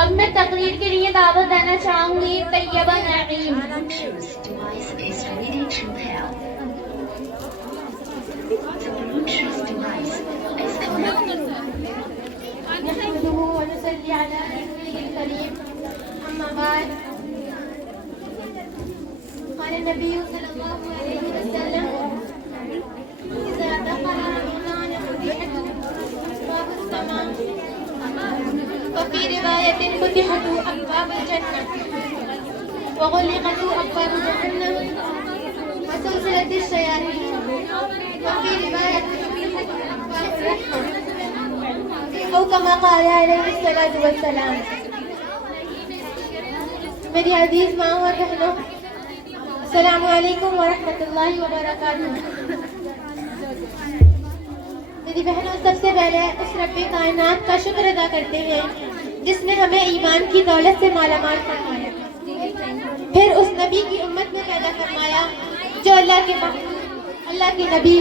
اب میں تقریر کے لیے دعوت دینا چاہوں گی طیبہ نعیم. نحمده ونصلي على رسوله الكريم. أما بعد. قال النبي صلى الله عليه وسلم إذا دخل رمضان فتحت أبواب السماء وفي رواية فتحت أبواب الجنة وغلقت أبواب جهنم وسلسلة الشياطين وفي رواية فتحت أبواب الرحمة أو كما قال عليه الصلاة والسلام. میری عزیز ماں اور بہنوں، السلام علیکم ورحمۃ اللہ وبرکاتہ. میری بہنوں، سب سے پہلے اس رب کائنات کا شکر ادا کرتے ہیں جس نے ہمیں ایمان کی دولت سے مالا مال فرمایا، پھر اس نبی کی امت میں پیدا فرمایا جو اللہ کے محبوب، اللہ کے نبی،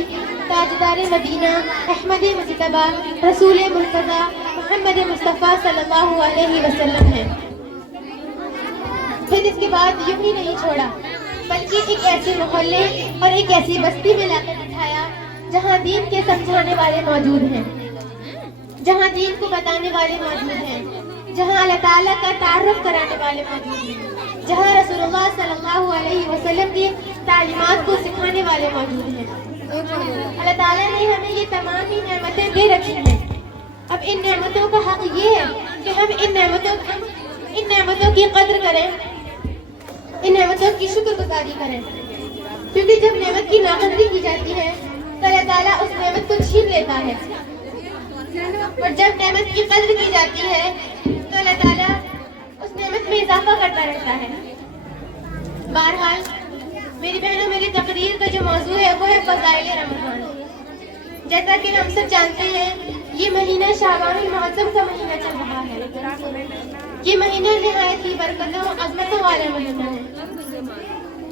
تاجدار مدینہ، احمد مجتبیٰ، رسول مرتضیٰ، محمد مصطفیٰ صلی اللہ علیہ وسلم ہیں. پھر اس کے بعد یوں ہی نہیں چھوڑا بلکہ ایک ایسے محلے اور ایک ایسی بستی میں لا کر بٹھایا جہاں دین کے سمجھانے والے موجود ہیں، جہاں دین کو بتانے والے موجود ہیں، جہاں اللہ تعالیٰ کا تعارف کرانے والے موجود ہیں، جہاں رسول اللہ صلی اللہ علیہ وسلم کی تعلیمات کو سکھانے والے موجود ہیں. اللہ تعالیٰ نے ہمیں یہ تمام ہی نعمتیں دے رکھی ہیں. اب ان نعمتوں کا حق یہ ہے کہ ہم ان نعمتوں کی قدر کریں، ان نعمتوں کی شکر گزاری کریں، کیونکہ جب نعمت کی ناقدری کی جاتی ہے تو اللہ تعالیٰ اس نعمت کو چھین لیتا ہے، اور جب نعمت کی قدر کی جاتی ہے تو اللہ تعالیٰ اس نعمت میں اضافہ کرتا رہتا ہے. بہرحال میری بہنوں، میری تقریر کا جو موضوع ہے وہ ہے فضائل رمضان. جیسا کہ ہم سب جانتے ہیں یہ مہینہ شعبان المعظم کا مہینہ چل رہا ہے. یہ مہینہ نہایت ہی برکتوں و عظمتوں والا مہینہ ہے.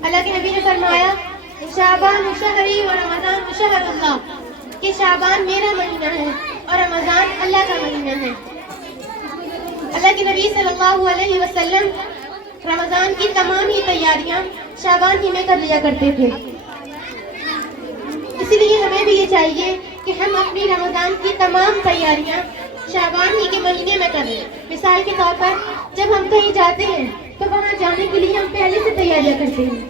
اللہ کے نبی نے فرمایا شعبان شہری و رمضان شہر اللہ، کہ شعبان میرا مہینہ ہے اور رمضان اللہ کا مہینہ ہے. اللہ کے نبی صلی اللہ علیہ وسلم رمضان کی تمام ہی تیاریاں شعبان ہی میں کر لیا کرتے تھے. اسی لیے ہمیں بھی یہ چاہیے کہ ہم اپنی رمضان کی تمام تیاریاں شعبان ہی کے مہینے میں کریں. مثال کے طور پر جب ہم کہیں جاتے ہیں تو وہاں جانے کے لیے ہم پہلے سے تیاریاں کرتے ہیں،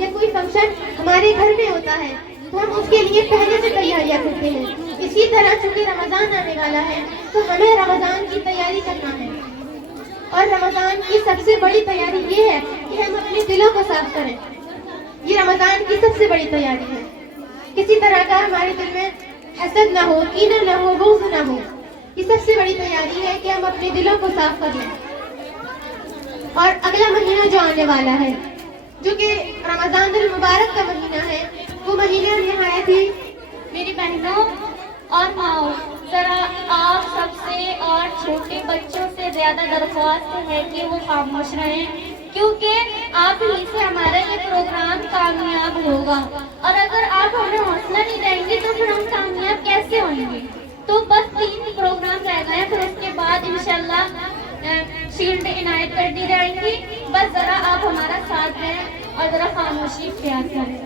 یا کوئی فنکشن ہمارے گھر میں ہوتا ہے تو ہم اس کے لیے پہلے سے تیاریاں کرتے ہیں. اسی طرح چونکہ رمضان آنے والا ہے تو ہمیں رمضان کی تیاری کرنا ہے. اور رمضان کی سب سے بڑی تیاری یہ ہے کہ ہم اپنے دلوں کو صاف کریں. یہ رمضان کی سب سے بڑی تیاری ہے. کسی طرح کا ہمارے دل میں حسد نہ ہو، کینہ نہ ہو، بغض نہ ہو. یہ سب سے بڑی تیاری ہے کہ ہم اپنے دلوں کو صاف کر لیں. اور اگلا مہینہ جو آنے والا ہے جو کہ رمضان المبارک کا مہینہ ہے، وہ مہینہ نہایت ہی میری بہنوں اور ماؤں، ذرا آپ سب سے اور چھوٹے بچوں سے زیادہ درخواست ہے کہ وہ خاموش رہیں، کیونکہ آپ ہی سے ہمارا یہ پروگرام کامیاب ہوگا. اور اگر آپ ہمیں حوصلہ نہیں دیں گے تو پھر ہم کامیاب کیسے ہوئیں گے؟ تو بس 3 پروگرام رہ گئے ہیں، پھر اس کے بعد انشاءاللہ شیلڈ عنایت کر دی جائیں گی. بس ذرا آپ ہمارا ساتھ دیں اور ذرا خاموشی اختیار کریں.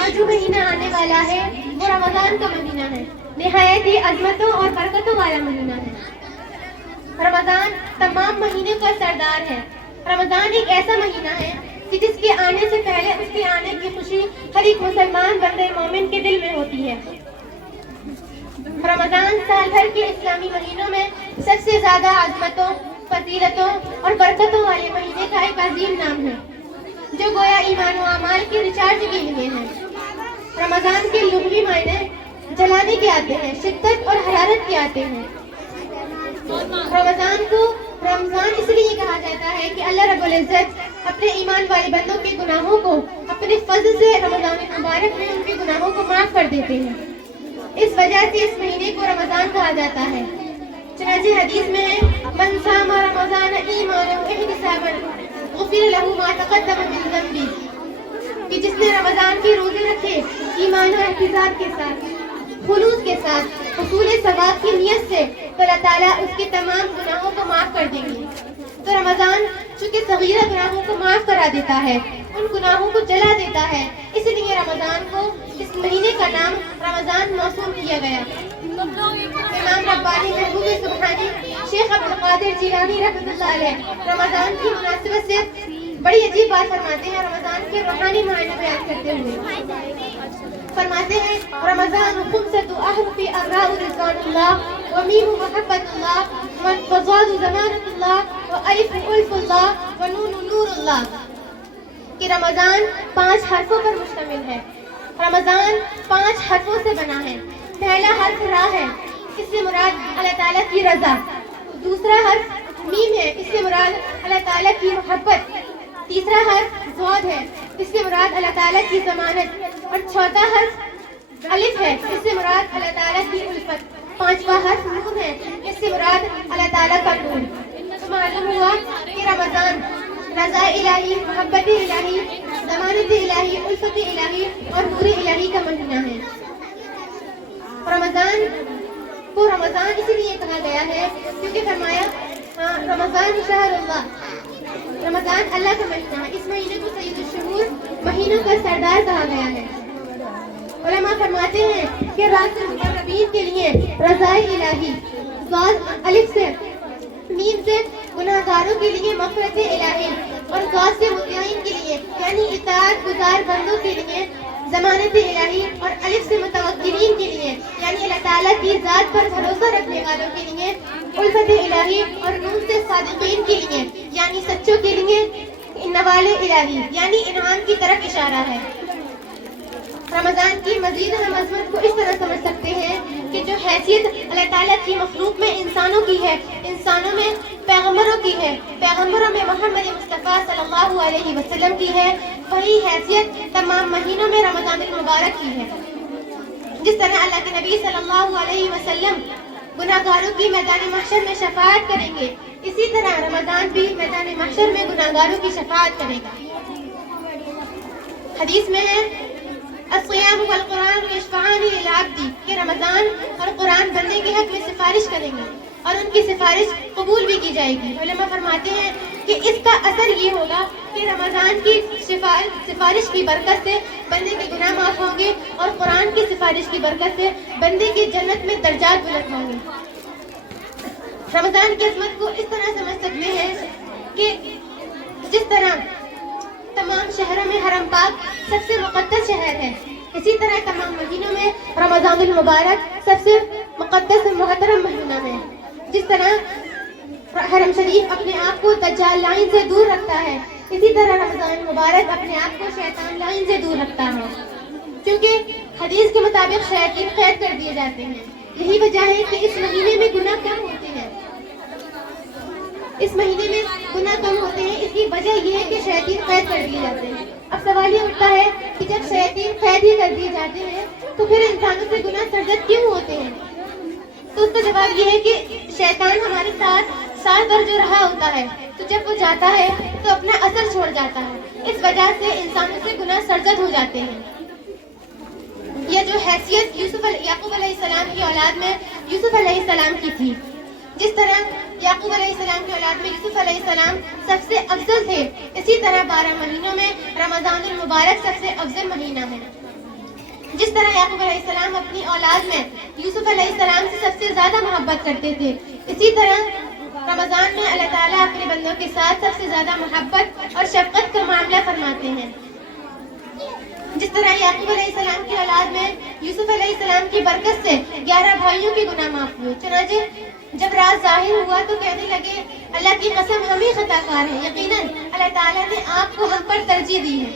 اور جو مہینہ آنے والا ہے وہ رمضان کا مہینہ ہے، نہایت ہی عظمتوں اور برکتوں والا مہینہ ہے. رمضان تمام مہینے کا سردار ہے. رمضان ایک ایسا مہینہ ہے کہ جس کے آنے سے پہلے اس کے آنے کی خوشی ہر ایک مسلمان بندے مومن کے دل میں ہوتی ہے. رمضان سال بھر کے اسلامی مہینوں میں سب سے زیادہ عظمتوں، فضیلتوں اور برکتوں والے مہینے کا ایک عظیم نام ہے جو گویا ایمان و اعمال کے ریچارج کے لیے ہے. رمضان کے لغوی معنی جلانے کے آتے ہیں، شدت اور حرارت کے آتے ہیں. رمضان کو رمضان اس لیے کہا جاتا ہے کہ اللہ رب العزت اپنے ایمان والے بندوں کے گناہوں کو اپنے فضل سے رمضان مبارک میں ان کے گناہوں کو معاف کر دیتے ہیں. اس وجہ سے اس مہینے کو رمضان کہا جاتا ہے. چنانچہ حدیث میں ہے من صام رمضان ایمانا واحتسابا غفر له ما تقدم من ذنبه، کہ جس نے رمضان کے روزے رکھے ایمان اور احتساب کے ساتھ، خلوص کے ساتھ، حصول ثواب کی نیت سے، تو اللہ تعالیٰ اس کے تمام گناہوں کو معاف کر دیں گے. تو رمضان چونکہ صغیرہ گناہوں کو معاف کرا دیتا ہے، ان گناہوں کو جلا دیتا ہے، اس لیے رمضان کو اس مہینے کا نام رمضان موسوم کیا گیا. امام ربانی محبوب سبحانی شیخ عبد القادر جیلانی رحمۃ اللہ علیہ رمضان کی مناسبت سے بڑی عجیب بات فرماتے ہیں. رمضان کے روحانی معنی بیان کرتے ہوئے فرماتے ہیں رمضان خمسۃ احرف اراء رضوان اللہ ومیم محبت اللہ وضاد ضمانت اللہ والف الف اللہ ونون نور اللہ. کہ رمضان 5 حرفوں پر مشتمل ہے. رمضان 5 حرفوں سے بنا ہے. پہلا حرف را ہے، اس سے مراد اللہ تعالیٰ کی رضا. دوسرا حرف میم ہے، اس سے مراد اللہ تعالیٰ کی محبت. تیسرا حرف ضاد ہے، اس سے مراد اللہ تعالیٰ کی ضمانت. اور چوتھا حرف الف ہے، اس سے مراد اللہ تعالیٰ کی الفت. پانچواں حرف نون ہے، اس سے مراد اللہ تعالیٰ کا نور. تو معلوم ہوا کہ رمضان رضا الہی، محبت الہی، ضمانت الہی، الفت الہی اور نور الہی کا مہینہ ہے. رمضان کو رمضان اسی لیے کہا گیا ہے کیونکہ فرمایا رمضان شہر اللہ، رمضان اللہ کا مہینہ ہے. اس مہینے کو سید الشہور، مہینوں کا سردار کہا گیا ہے. علماء فرماتے ہیں کہ راز المقربین کے لیے رضا الہی، ضاد الف سے میم سے گناہگاروں کے لیے مغفرت الہی اور ضاد سے مطیعین کے لیے یعنی اطاعت گزار بندوں کے لیے ضمانت الہی اور الف سے متوکلین کے لیے یعنی اللہ تعالیٰ کی ذات پر بھروسہ رکھنے والوں کے لیے الفت الہی اور نون سے صادقین کے لیے یعنی سچوں کے لیے نوال الہی یعنی انعام کی طرف اشارہ ہے. رمضان کی مزید ہم عظمت کو اس طرح سمجھ سکتے ہیں کہ جو حیثیت اللہ تعالیٰ کی مخلوق میں انسانوں کی ہے، انسانوں میں پیغمبروں کی ہے، پیغمبروں میں محمد مصطفیٰ صلی اللہ علیہ وسلم کی ہے، وہی حیثیت تمام مہینوں میں رمضان المبارک کی ہے. جس طرح اللہ کے نبی صلی اللہ علیہ وسلم گناہگاروں کی میدان محشر میں شفاعت کریں گے، اسی طرح رمضان بھی میدان محشر میں گناہگاروں کی شفاعت کرے گا. حدیث میں ہے الصیام والقرآن یشفعان للعبد کہ رمضان اور قرآن بندے کے حق میں سفارش کریں گے اور ان کی سفارش قبول بھی کی جائے گی. علماء فرماتے ہیں کہ اس کا اثر یہ ہوگا کہ رمضان کی سفارش کی برکت سے بندے کے گناہ معاف ہوں گے اور قرآن کی سفارش کی برکت سے بندے کی جنت میں درجات بلند ہوں گے. رمضان کی عظمت کو اس طرح سمجھ سکتے ہیں کہ جس طرح تمام شہروں میں حرم پاک سب سے مقدس شہر ہے، اسی طرح تمام مہینوں میں رمضان المبارک سب سے مقدس اور محترم مہینہ ہے. جس طرح حرم شریف اپنے آپ کو دجال لائن سے دور رکھتا ہے، اسی طرح رمضان المبارک اپنے آپ کو شیطان لائن سے دور رکھتا ہے. کیونکہ حدیث کے مطابق شیاطین قید کر دیے جاتے ہیں. یہی وجہ ہے کہ اس مہینے میں گناہ کم ہوتے ہیں، اس مہینے میں گناہ کم ہوتے ہیں. اس کی وجہ یہ ہے کہ شیاطین قید کر دیے جاتے ہیں. اب سوال یہ اٹھتا ہے کہ جب شیاطین قید ہی کر دیے جاتے ہیں تو پھر انسانوں سے گناہ سرزد کیوں ہوتے ہیں؟ تو اس کا جواب یہ ہے کہ شیطان ہمارے ساتھ سال بھر جو رہا ہوتا ہے تو جب وہ جاتا ہے تو اپنا اثر چھوڑ جاتا ہے. اس وجہ سے انسانوں سے گناہ سرزد ہو جاتے ہیں. یہ جو حیثیت یعقوب علیہ السلام کی اولاد میں یوسف علیہ السلام کی تھی، جس طرح یعقوب علیہ السلام کی اولاد میں یوسف علیہ السلام سب سے افضل تھے، اسی طرح 12 مہینوں میں رمضان المبارک سب سے افضل مہینہ ہے. جس طرح یعقوب علیہ السلام اپنی اولاد میں یوسف علیہ السلام سے سب سے زیادہ محبت کرتے تھے، اسی طرح رمضان میں اللہ تعالیٰ اپنے بندوں کے ساتھ سب سے زیادہ محبت اور شفقت کا معاملہ فرماتے ہیں. جس طرح یعقوب علیہ السلام کی اولاد میں یوسف علیہ السلام کی برکت سے 11 بھائیوں کے گناہ معاف ہوئے. چنانچہ جب راز ظاہر ہوا تو کہنے لگے اللہ کی قسم ہم ہی خطا کار ہیں، یقیناً اللہ تعالیٰ نے آپ کو ہم پر ترجیح دی ہے.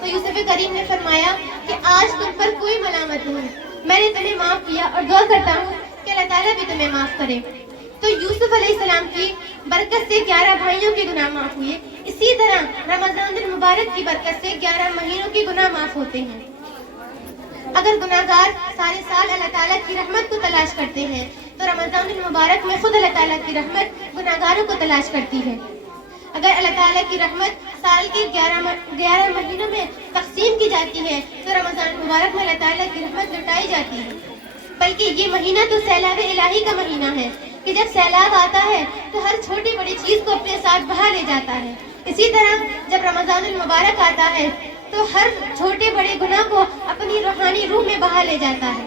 تو یوسف کریم نے فرمایا کہ آج تم پر کوئی ملامت نہیں، میں نے تمہیں معاف کیا اور دعا کرتا ہوں کہ اللہ تعالیٰ بھی تمہیں معاف کرے. تو یوسف علیہ السلام کی برکت سے 11 بھائیوں کے گناہ معاف ہوئے. اسی طرح رمضان المبارک کی برکت سے 11 مہینوں کے گناہ معاف ہوتے ہیں. اگر گناہگار سارے سال اللہ تعالیٰ کی رحمت کو تلاش کرتے ہیں تو رمضان المبارک میں خود اللہ تعالیٰ کی رحمت گناہگاروں کو تلاش کرتی ہے. اگر اللہ تعالیٰ کی رحمت سال کے 11 مہینوں میں تقسیم کی جاتی ہے تو رمضان المبارک میں اللہ تعالیٰ کی رحمت لٹائی جاتی ہے. بلکہ یہ مہینہ تو سیلاب الہی کا مہینہ ہے کہ جب سیلاب آتا ہے تو ہر چھوٹی بڑی چیز کو اپنے ساتھ بہا لے جاتا ہے، اسی طرح جب رمضان المبارک آتا ہے تو ہر چھوٹے بڑے گناہ کو اپنی روحانی روح میں بہا لے جاتا ہے۔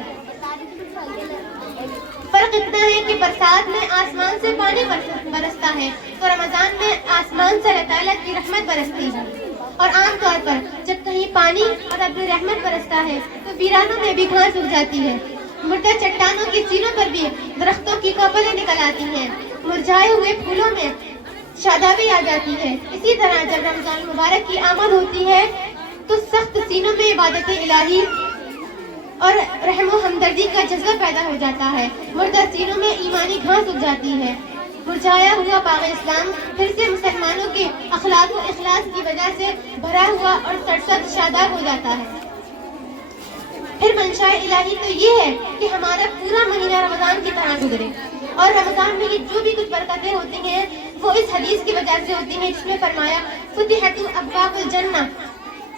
فرق اتنا ہے کہ برسات میں آسمان سے پانی برستا ہے تو رمضان میں آسمان سے اللہ تعالیٰ کی رحمت برستی ہے۔ اور عام طور پر جب کہیں پانی اور اپنی رحمت برستا ہے تو ویرانوں میں بھی گھاس اگ جاتی ہے، مردہ چٹانوں کی سینوں پر بھی درختوں کی کوپلیں نکل آتی ہیں، مرجھائے ہوئے پھولوں میں شادابی آ جاتی ہے۔ اسی طرح جب رمضان مبارک کی آمد ہوتی ہے تو سخت سینوں میں عبادت الہی اور رحم و ہمدردی کا جذبہ پیدا ہو جاتا ہے، مردہ سینوں میں ایمانی گھاس اگ جاتی ہے، مرجھایا ہوا باغ اسلام پھر سے مسلمانوں کے اخلاق و اخلاص کی وجہ سے بھرا ہوا اور سرسبز شاداب ہو جاتا ہے۔ پھر منشاء الہی تو یہ ہے کہ ہمارا پورا مہینہ رمضان کی طرح گزرے، اور رمضان میں جو بھی کچھ برکتیں ہوتی ہیں وہ اس حدیث کی وجہ سے ہوتی ہیں جس میں فرمایا فتحت ابواب الجنہ،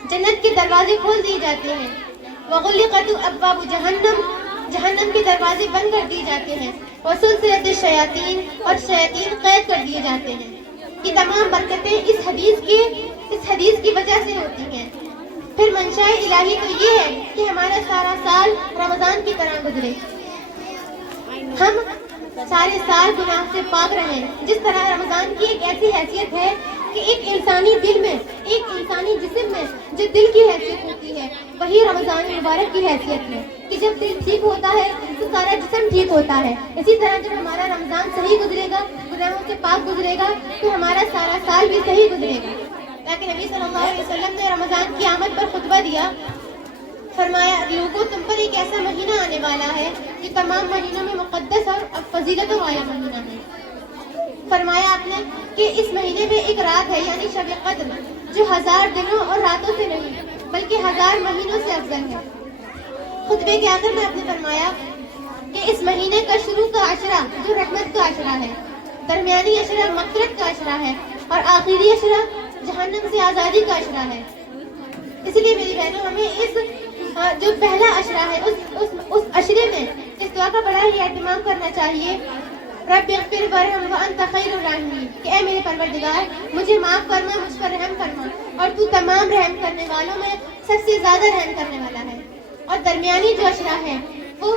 جنت کے دروازے کھول دیے جاتے ہیں، وغلقت ابواب جہنم، جہنم کے دروازے بند کر دیے جاتے ہیں، وسلسلت الشیاطین، اور شیاطین قید کر دیے جاتے ہیں۔ یہ تمام برکتیں اس حدیث کی وجہ سے ہوتی ہیں۔ پھر منشاء الہی تو یہ ہے کہ ہمارا سارا سال رمضان کی طرح گزرے، ہم سارے سال گناہ سے پاک رہیں۔ جس طرح رمضان کی ایک ایسی حیثیت ہے کہ ایک انسانی دل میں، ایک انسانی جسم میں جو دل کی حیثیت ہوتی ہے وہی رمضان مبارک کی حیثیت ہے کہ جب دل ٹھیک ہوتا ہے تو سارا جسم ٹھیک ہوتا ہے۔ اسی طرح جب ہمارا رمضان صحیح گزرے گا، گناہوں سے پاک گزرے گا، تو ہمارا سارا سال بھی صحیح گزرے گا۔ لیکن نبی صلی اللہ علیہ وسلم نے رمضان کی آمد پر خطبہ دیا، فرمایا لوگوں تم پر ایک ایسا مہینہ آنے والا ہے کہ تمام مہینوں میں مقدس اور فضیلتوں والا مہینہ ہے۔ فرمایا آپ نے کہ اس مہینے میں ایک رات ہے یعنی شب قدر، جو 1000 دنوں اور راتوں سے نہیں بلکہ 1000 مہینوں سے افضل ہے۔ خطبے کے آخر میں آپ نے فرمایا کہ اس مہینے کا شروع کا عشرہ جو رحمت کا عشرہ ہے، درمیانی عشرہ مغفرت کا عشرہ ہے، اور آخری عشرہ جہنم سے آزادی کا عشرہ ہے۔ اس لیے میری بہنوں ہمیں اس جو پہلا عشرہ ہے اس عشرے میں اس دعا کا بڑا ہی اہتمام کرنا چاہیے، رب اغفر وارحم وانت خیر الراحمین، کہ اے میرے پروردگار مجھے معاف فرما، مجھ پر رحم فرما، اور تو تمام رحم کرنے والوں میں سب سے زیادہ رحم کرنے والا ہے۔ اور درمیانی جو عشرہ ہے وہ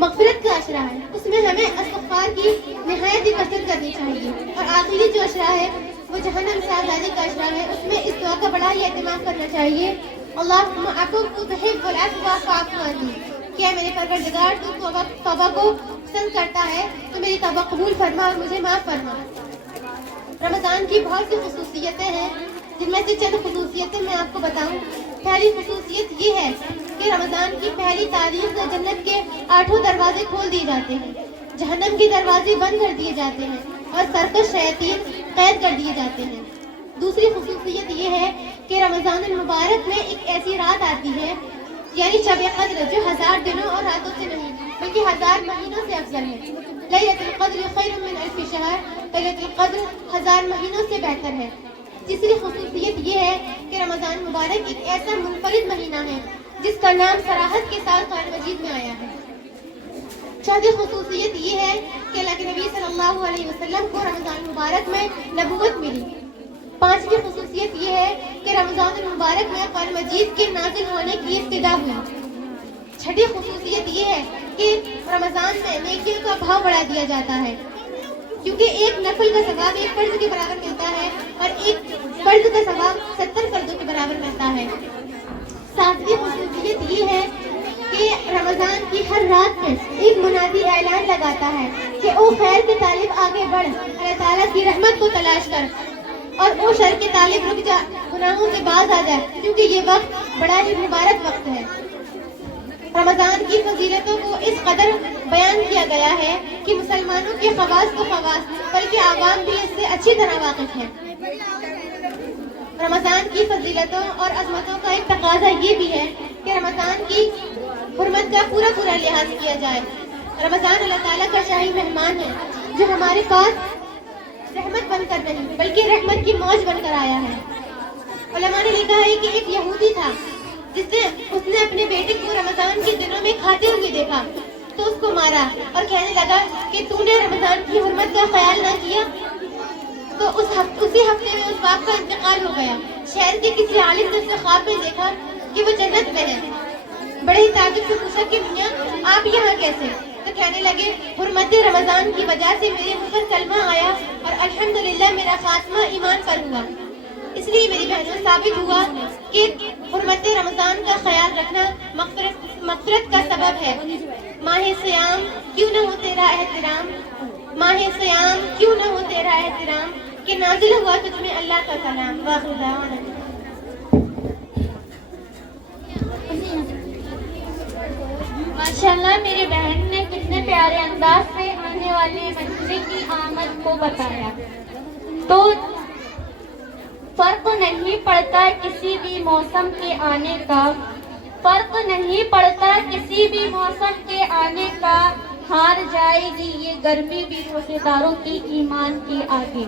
مغفرت کا عشرہ ہے، اس میں ہمیں استغفار کی نہایت ہی کثرت کرنی چاہیے۔ اور آخری جو عشرہ ہے وہ جہنم سے آزادی کا عشرہ ہے، اس میں اس دعا کا بڑا ہی اہتمام کرنا چاہیے، اللہم عفو تحب العفو فاعف عنی، کہ اے میرے پروردگار تو توبہ کو پسند کرتا ہے تو میری توبہ قبول فرما اور مجھے معاف فرما۔ رمضان کی بہت سی خصوصیتیں ہیں، جن میں سے چند خصوصیتیں میں آپ کو بتاؤں۔ پہلی خصوصیت یہ ہے کہ رمضان کی پہلی تاریخ سے جنت کے 8 دروازے کھول دیے جاتے ہیں، جہنم کے دروازے بند کر دیے جاتے ہیں، اور سرکش شیاطین قید کر دیے جاتے ہیں۔ دوسری خصوصیت یہ ہے کہ رمضان المبارک میں ایک ایسی رات آتی ہے یعنی شب قدر، جو 1000 دنوں اور راتوں سے نہیں بلکہ 1000 مہینوں سے افضل ہے۔ لیلۃ القدر خیر من الف شہر، لیلۃ القدر 1000 مہینوں سے بہتر ہے۔ تیسری خصوصیت یہ ہے کہ رمضان مبارک ایک ایسا منفرد مہینہ ہے جس کا نام صراحت کے ساتھ قرآن مجید میں آیا ہے۔ چوتھی خصوصیت یہ ہے کہ اللہ کے نبی صلی اللہ علیہ وسلم کو رمضان مبارک میں نبوت ملی۔ پانچویں خصوصیت یہ ہے کہ رمضان المبارک میں قرآن مجید کے نازل ہونے کی ابتدا ہوئی۔ چھٹی خصوصیت یہ ہے کہ رمضان میں نیکیوں کا بھاؤ بڑھا دیا جاتا ہے، کیونکہ ایک نفل کا ثواب ایک فرض کے برابر ملتا ہے اور ایک فرض کا ثواب 70 فرضوں کے برابر ملتا ہے۔ ساتویں خصوصیت یہ ہے کہ رمضان کی ہر رات میں ایک منادی اعلان لگاتا ہے کہ او خیر کے طالب آگے بڑھ، اللہ تعالیٰ کی رحمت کو تلاش کر، اور او شر کے طالب رک جا، گناہوں سے باز آ جائے، کیونکہ یہ وقت بڑا ہی مبارک وقت ہے۔ رمضان کی فضیلتوں کو اس قدر بیان کیا گیا ہے کہ مسلمانوں کے خواص تو خواص بلکہ عوام بھی اس سے اچھی طرح واقف ہیں۔ رمضان کی فضیلتوں اور عظمتوں کا ایک تقاضا یہ بھی ہے کہ رمضان کی حرمت کا پورا لحاظ کیا جائے۔ رمضان اللہ تعالیٰ کا شاہی مہمان ہے جو ہمارے پاس رحمت بن کر نہیں بلکہ رحمت کی موج بن کر آیا ہے۔ علماء نے لکھا ہے کہ ایک یہودی تھا اس نے اپنے بیٹے کو رمضان کے دنوں میں کھاتے ہوئے دیکھا تو اس کو مارا اور کہنے لگا کہ تو نے رمضان کی حرمت کا خیال نہ کیا. تو اسی ہفتے میں اس باپ کا انتقال ہو گیا. شہر کے کسی عالم نے اسے خواب میں دیکھا کہ وہ جنت میں ہے. بڑے ہی تعجب سے پوچھا کہ میاں آپ یہاں کیسے؟ تو کہنے لگے حرمت رمضان کی وجہ سے میرے منہ پر کلمہ آیا اور الحمدللہ میرا خاتمہ ایمان پر ہوا. اس لیے میری بہنوں ثابت ہوا کہ حرمت رمضان کا خیال رکھنا مغفرت کا سبب ہے. ماہ سیام کیوں نہ ہو تیرا احترام، ماہ سیام کیوں نہ ہو تیرا احترام کہ نازل ہوا تجھ میں اللہ کا کلام. واخر دعوانا ماشاءاللہ میری بہن نے کتنے پیارے انداز سے آنے والے بچے کی آمد کو بتایا. تو فرق نہیں پڑتا کسی بھی موسم کے آنے کا، فرق نہیں پڑتا کسی بھی موسم کے آنے کا، ہار جائے گی یہ گرمی بھی روزے داروں کی ایمان کے آگے.